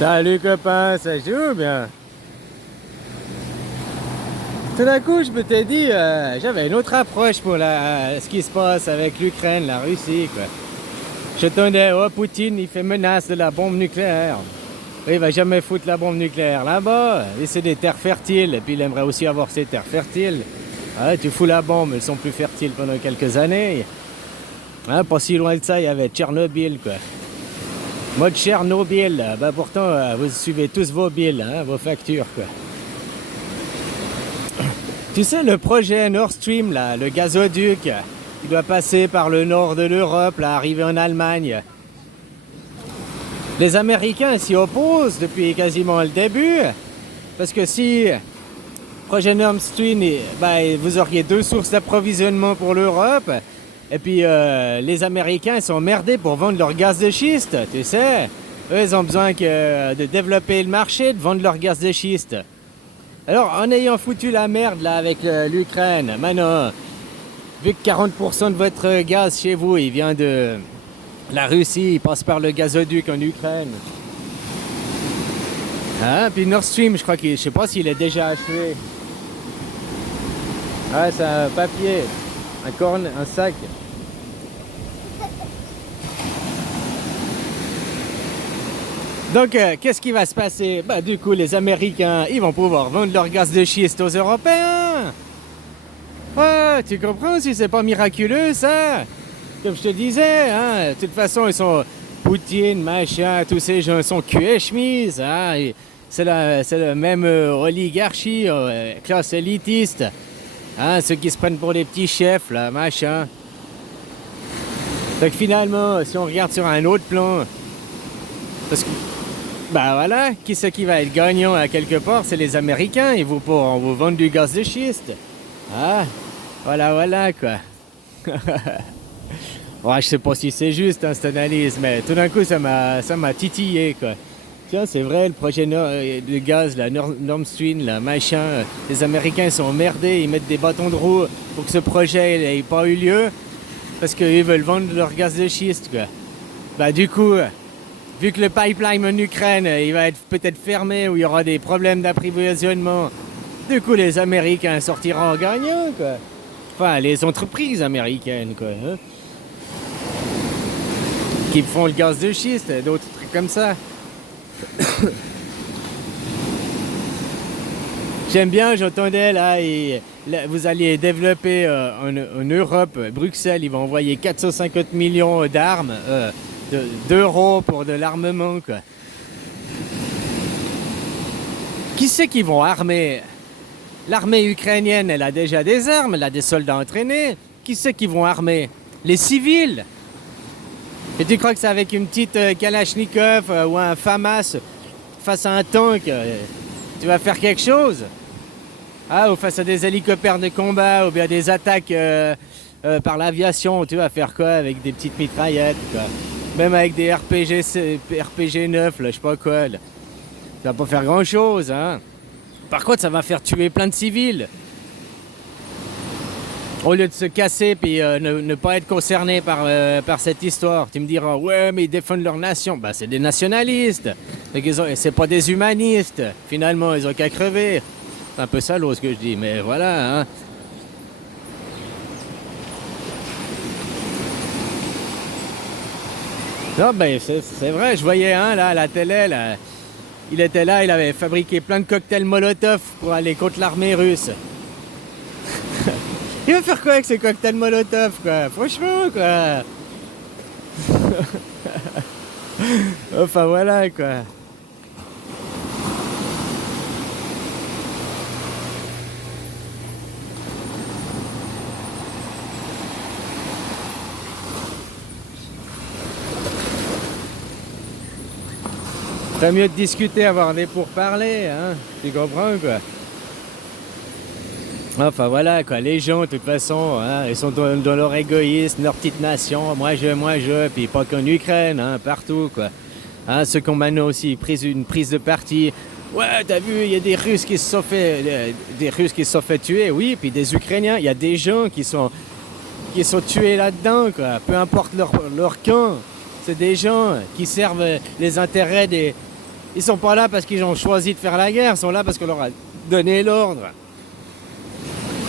Salut copain, ça joue bien. Tout d'un coup, je me t'ai dit, j'avais une autre approche pour ce qui se passe avec l'Ukraine, la Russie, quoi. Je t'entendais, oh Poutine, il fait menace de la bombe nucléaire. Il va jamais foutre la bombe nucléaire là-bas. Et c'est des terres fertiles, et puis il aimerait aussi avoir ces terres fertiles. Ah, tu fous la bombe, elles sont plus fertiles pendant quelques années. Ah, pas si loin de ça, il y avait Tchernobyl, quoi. Mode Tchernobyl, bah pourtant, vous suivez tous vos billes, hein, vos factures, quoi. Tu sais, le projet Nord Stream, là, le gazoduc, il doit passer par le nord de l'Europe, là, arriver en Allemagne. Les Américains s'y opposent depuis quasiment le début, parce que si projet Nord Stream, bah, vous auriez deux sources d'approvisionnement pour l'Europe, et puis les Américains ils sont emmerdés pour vendre leur gaz de schiste, tu sais. Eux, ils ont besoin de développer le marché, de vendre leur gaz de schiste. Alors, en ayant foutu la merde là avec l'Ukraine, maintenant, vu que 40% de votre gaz chez vous, il vient de la Russie, il passe par le gazoduc en Ukraine. Hein? Puis Nord Stream, je crois je sais pas s'il est déjà achevé. Ah, c'est un papier, un corne, un sac. Donc, qu'est-ce qui va se passer? Bah, du coup, les Américains, ils vont pouvoir vendre leur gaz de schiste aux Européens. Ouais, tu comprends si c'est pas miraculeux, ça? Comme je te disais, hein, de toute façon, ils sont Poutine, machin, tous ces gens sont cul et chemise, hein. C'est la même oligarchie, classe élitiste. Hein, ceux qui se prennent pour les petits chefs, là, machin. Donc finalement, si on regarde sur un autre plan, parce que bah voilà, qui c'est qui va être gagnant à quelque part? C'est les Américains, ils pourront vous vendre du gaz de schiste. Ah, voilà, quoi. Ouais, je sais pas si c'est juste, hein, cette analyse, mais tout d'un coup, ça m'a titillé, quoi. Tiens, c'est vrai, le projet de gaz, la Nord Stream, là, machin, les Américains ils sont emmerdés, ils mettent des bâtons de roue pour que ce projet n'ait pas eu lieu, parce qu'ils veulent vendre leur gaz de schiste, quoi. Bah du coup, vu que le pipeline en Ukraine, il va être peut-être fermé, ou il y aura des problèmes d'approvisionnement, du coup, les Américains sortiront gagnants, quoi. Enfin, les entreprises américaines, quoi. Hein, qui font le gaz de schiste, d'autres trucs comme ça. J'aime bien, j'entendais là, vous alliez développer en Europe, Bruxelles, ils vont envoyer 450 millions d'armes, d'euros pour de l'armement, quoi. Qui c'est qui vont armer? L'armée ukrainienne, elle a déjà des armes, elle a des soldats entraînés. Qui c'est qui vont armer? Les civils. Et tu crois que c'est avec une petite Kalachnikov ou un FAMAS face à un tank, tu vas faire quelque chose? Ah, ou face à des hélicoptères de combat, ou bien des attaques par l'aviation, tu vas faire quoi avec des petites mitraillettes, quoi? Même avec des RPG 9, là, je sais pas quoi, là. Ça va pas faire grand chose, hein. Par contre, ça va faire tuer plein de civils. Au lieu de se casser puis ne pas être concerné par cette histoire. Tu me diras, ouais, mais ils défendent leur nation. Bah, c'est des nationalistes. C'est pas des humanistes. Finalement, ils ont qu'à crever. C'est un peu salaud ce que je dis, mais voilà, hein. Non, ben, c'est vrai, je voyais un, là, à la télé, là. Il était là, il avait fabriqué plein de cocktails Molotov pour aller contre l'armée russe. Il va faire quoi avec ces cocktails Molotov, quoi? Franchement, quoi. Enfin, voilà, quoi. C'est mieux de discuter, avoir des pourparlers, hein. Tu comprends, quoi? Enfin voilà, quoi, les gens de toute façon, hein, ils sont dans leur égoïsme, leur petite nation, moi je, puis pas qu'en Ukraine, hein, partout, quoi. Hein, ceux qui ont maintenant aussi une prise de parti. Ouais, t'as vu, il y a des Russes qui se sont fait tuer, oui, puis des Ukrainiens, il y a des gens qui sont tués là-dedans, quoi. Peu importe leur camp, c'est des gens qui servent les intérêts Ils sont pas là parce qu'ils ont choisi de faire la guerre, ils sont là parce qu'on leur a donné l'ordre.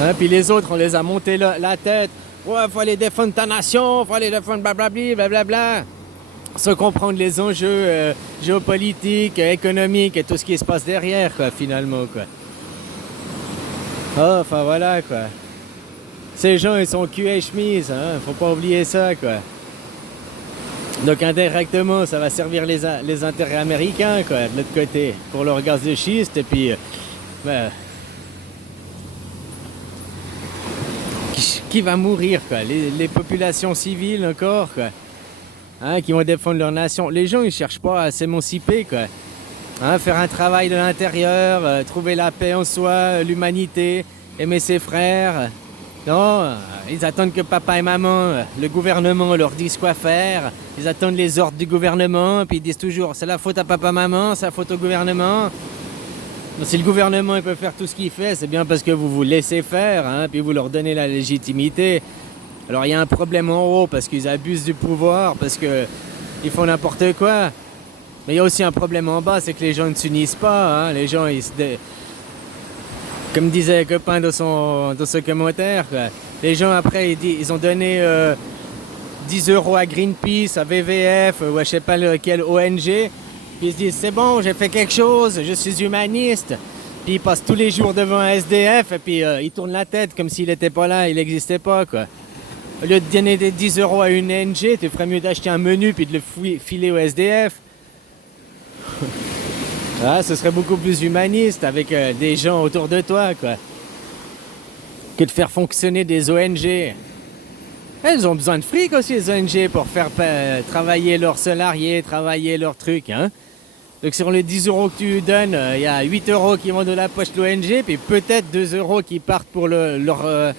Hein, puis les autres, on les a monté la tête. Ouais, faut aller défendre ta nation, faut aller défendre blablabli, blablabla. Sans comprendre les enjeux géopolitiques, économiques et tout ce qui se passe derrière, quoi, finalement, quoi. Oh, enfin voilà, quoi. Ces gens, ils sont cul et chemise, hein, faut pas oublier ça, quoi. Donc indirectement, ça va servir les intérêts américains, quoi, de l'autre côté, pour leur gaz de schiste, et puis... ben, qui va mourir, quoi? Les populations civiles encore, quoi. Hein, qui vont défendre leur nation. Les gens, ils cherchent pas à s'émanciper, quoi. Hein, faire un travail de l'intérieur, trouver la paix en soi, l'humanité, aimer ses frères. Non, ils attendent que papa et maman, le gouvernement leur dise quoi faire. Ils attendent les ordres du gouvernement, puis ils disent toujours c'est la faute à papa, maman, c'est la faute au gouvernement. Si le gouvernement il peut faire tout ce qu'il fait, c'est bien parce que vous vous laissez faire, hein, puis vous leur donnez la légitimité. Alors il y a un problème en haut parce qu'ils abusent du pouvoir, parce qu'ils font n'importe quoi. Mais il y a aussi un problème en bas, c'est que les gens ne s'unissent pas. Hein. Les gens, comme disait un copain dans ce commentaire, quoi. Les gens après ils ont donné 10 € à Greenpeace, à WWF ou à je sais pas quelle ONG. Puis ils se disent c'est bon, j'ai fait quelque chose, je suis humaniste. Puis ils passent tous les jours devant un SDF et puis ils tournent la tête comme s'il n'était pas là, il n'existait pas, quoi. Au lieu de donner des 10 € à une ONG, tu ferais mieux d'acheter un menu puis de le filer au SDF. Ah, ce serait beaucoup plus humaniste avec des gens autour de toi, quoi. Que de faire fonctionner des ONG. Elles ont besoin de fric aussi, les ONG, pour faire travailler leurs salariés, travailler leurs trucs, hein. Donc sur les 10 € que tu donnes, il y a 8 € qui vont de la poche de l'ONG, puis peut-être 2 € qui partent pour leur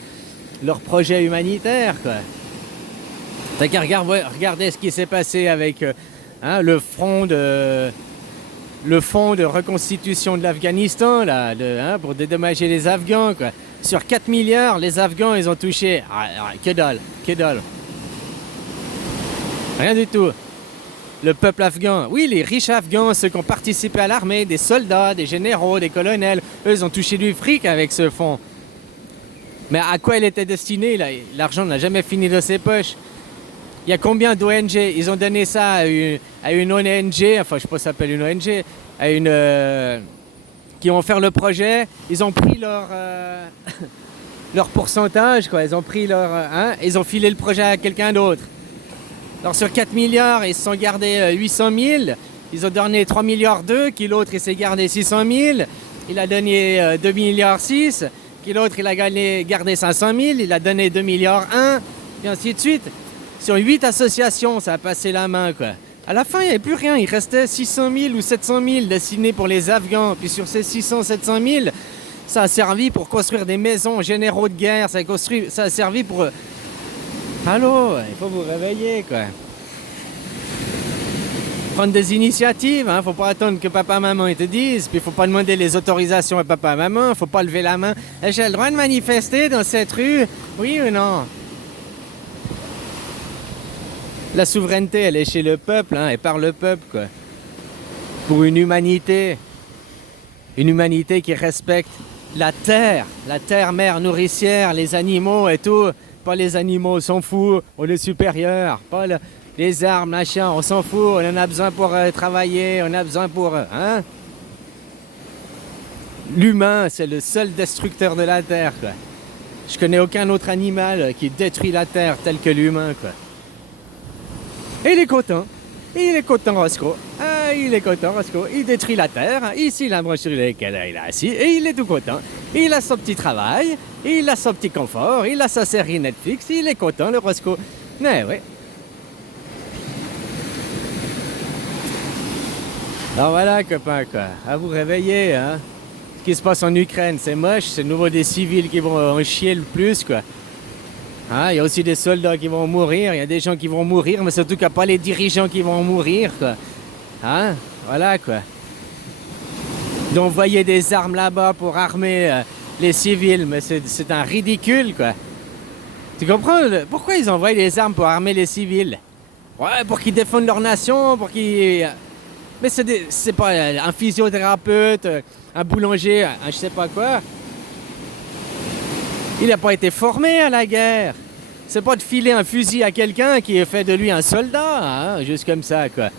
projet humanitaire, quoi. T'as qu'à regarder ce qui s'est passé avec hein, le front de reconstitution de l'Afghanistan, là, hein, pour dédommager les Afghans, quoi. Sur 4 milliards, les Afghans, ils ont touché... que dalle. Rien du tout. Le peuple afghan, oui, les riches Afghans, ceux qui ont participé à l'armée, des soldats, des généraux, des colonels, eux, ils ont touché du fric avec ce fonds. Mais à quoi il était destiné, là? L'argent n'a jamais fini dans ses poches. Il y a combien d'ONG? Ils ont donné ça à une ONG, enfin je sais pas si ça s'appelle une ONG, à une... qui vont faire le projet. Ils ont pris leur pourcentage, quoi. Ils ont pris ils ont filé le projet à quelqu'un d'autre. Alors sur 4 milliards, ils se sont gardés 800 000. Ils ont donné 3 milliards 2, qui l'autre il s'est gardé 600 000. Il a donné 2 milliards 6, qui l'autre il a gardé 500 000. Il a donné 2 milliards 1, et ainsi de suite. Sur 8 associations, ça a passé la main, quoi. À la fin, il n'y avait plus rien. Il restait 600 000 ou 700 000 destinés pour les Afghans. Puis sur ces 600, 700 000, ça a servi pour construire des maisons, généraux de guerre. Ça a servi pour... Allô, il faut vous réveiller, quoi. Prendre des initiatives, hein. Faut pas attendre que papa et maman ils te disent. Puis faut pas demander les autorisations à papa et maman. Faut pas lever la main. J'ai le droit de manifester dans cette rue? Oui ou non? La souveraineté, elle est chez le peuple, hein, et par le peuple, quoi. Pour une humanité qui respecte la terre mère nourricière, les animaux et tout. Pas les animaux, on s'en fout, on est supérieur. Pas les armes, machin, on s'en fout, on en a besoin pour travailler, on a besoin pour... hein? L'humain, c'est le seul destructeur de la terre, quoi. Je connais aucun autre animal qui détruit la terre tel que l'humain, quoi. Et il est content, Roscoe. Ah, il est content, Roscoe. Il détruit la terre. Ici, la branche sur laquelle il est assis. Et il est tout content. Il a son petit travail. Il a son petit confort. Il a sa série Netflix. Il est content, le Roscoe. Mais oui. Alors voilà, copains, quoi. À vous réveiller, hein. Ce qui se passe en Ukraine, c'est moche. C'est de nouveau des civils qui vont en chier le plus, quoi. Il y a aussi des soldats qui vont mourir, il y a des gens qui vont mourir, mais surtout qu'il n'y a pas les dirigeants qui vont mourir, quoi. Hein? Voilà, quoi. D'envoyer des armes là-bas pour armer les civils, mais c'est un ridicule, quoi. Tu comprends? Pourquoi ils envoient des armes pour armer les civils? Ouais, pour qu'ils défendent leur nation, pour qu'ils... Mais c'est pas un physiothérapeute, un boulanger, un je sais pas quoi. Il n'a pas été formé à la guerre. C'est pas de filer un fusil à quelqu'un qui fait de lui un soldat, hein, juste comme ça, quoi.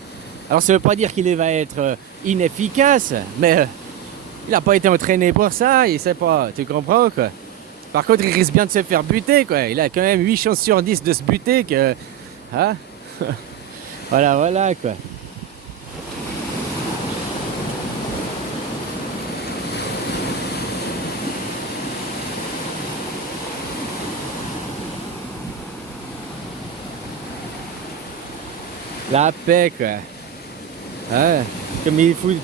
Alors ça veut pas dire qu'il va être inefficace, mais il n'a pas été entraîné pour ça, il sait pas, tu comprends, quoi. Par contre, il risque bien de se faire buter, quoi. Il a quand même 8 chances sur 10 de se buter que... Hein. Voilà, voilà, quoi. La paix, quoi. Hein? Comme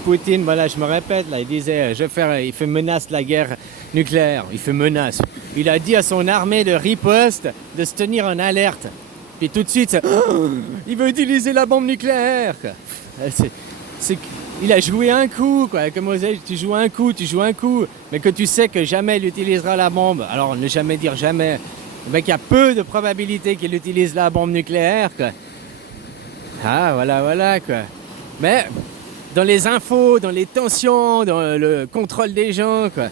Poutine, voilà, je me répète, là, il disait, il fait menace la guerre nucléaire. Il fait menace. Il a dit à son armée de riposte de se tenir en alerte. Puis tout de suite, il veut utiliser la bombe nucléaire, quoi. Il a joué un coup, quoi. Comme vous savez, tu joues un coup, mais que tu sais que jamais il utilisera la bombe. Alors, ne jamais dire jamais. Mais qu'il y a peu de probabilité qu'il utilise la bombe nucléaire, quoi. Ah, voilà, voilà, quoi. Mais dans les infos, dans les tensions, dans le contrôle des gens, quoi.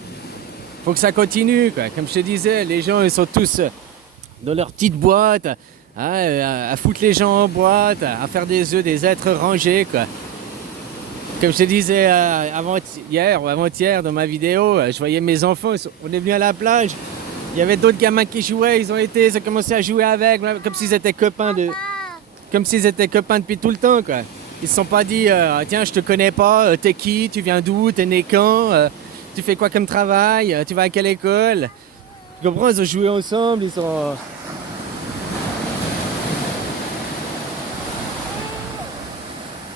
Faut que ça continue, quoi. Comme je te disais, les gens, ils sont tous dans leur petite boîte, hein, à foutre les gens en boîte, à faire des œufs, des êtres rangés, quoi. Comme je te disais hier ou avant-hier dans ma vidéo, je voyais mes enfants, on est venus à la plage. Il y avait d'autres gamins qui jouaient, ils ont commencé à jouer avec, comme s'ils étaient copains depuis tout le temps, quoi. Ils se sont pas dit, tiens, je te connais pas, t'es qui, tu viens d'où, t'es né quand, tu fais quoi comme travail, tu vas à quelle école. Tu comprends, ils ont joué ensemble, ils sont...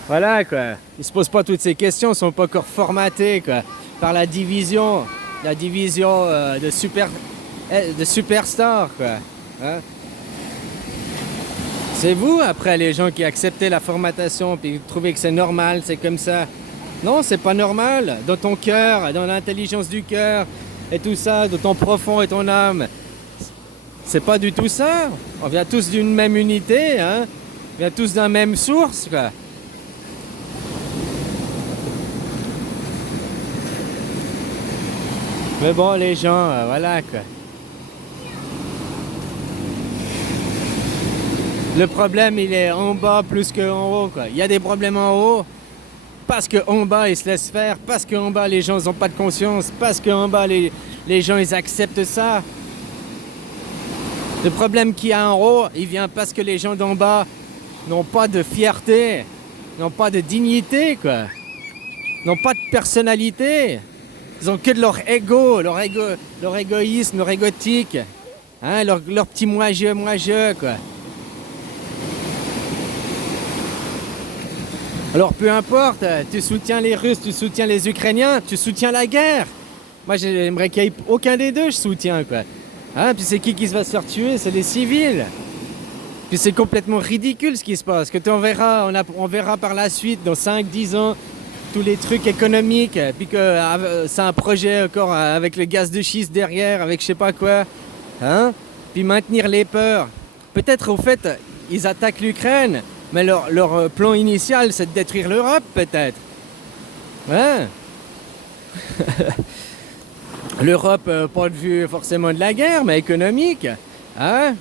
Voilà, quoi. Ils se posent pas toutes ces questions, ils sont pas encore formatés, quoi, par la division de superstars, quoi. Hein? C'est vous, après, les gens qui acceptaient la formatation puis trouvaient que c'est normal, c'est comme ça. Non, c'est pas normal. Dans ton cœur, dans l'intelligence du cœur et tout ça, dans ton profond et ton âme, c'est pas du tout ça. On vient tous d'une même unité, hein. On vient tous d'un même source, quoi. Mais bon, les gens, voilà, quoi. Le problème, il est en bas plus qu'en haut, quoi. Il y a des problèmes en haut parce qu'en bas, ils se laissent faire, parce qu'en bas, les gens n'ont pas de conscience, parce qu'en bas, les gens, ils acceptent ça. Le problème qu'il y a en haut, il vient parce que les gens d'en bas n'ont pas de fierté, n'ont pas de dignité, quoi. N'ont pas de personnalité. Ils ont que de leur égoïsme, leur égotique, hein, leur petit moi-je, quoi. Alors peu importe, tu soutiens les Russes, tu soutiens les Ukrainiens, tu soutiens la guerre. Moi j'aimerais qu'il n'y ait aucun des deux, je soutiens, quoi. Hein, puis c'est qui se va se faire tuer? C'est les civils. Puis c'est complètement ridicule ce qui se passe. On verra par la suite, dans 5-10 ans, tous les trucs économiques. Puis que c'est un projet encore avec le gaz de schiste derrière, avec je sais pas quoi. Hein? Puis maintenir les peurs. Peut-être au fait, ils attaquent l'Ukraine. Mais leur plan initial, c'est de détruire l'Europe, peut-être. Hein? L'Europe, pas de vue forcément de la guerre, mais économique. Hein?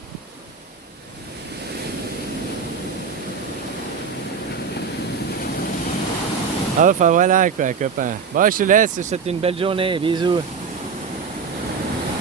Enfin voilà, quoi, copain. Bon, je te laisse, je te souhaite une belle journée. Bisous.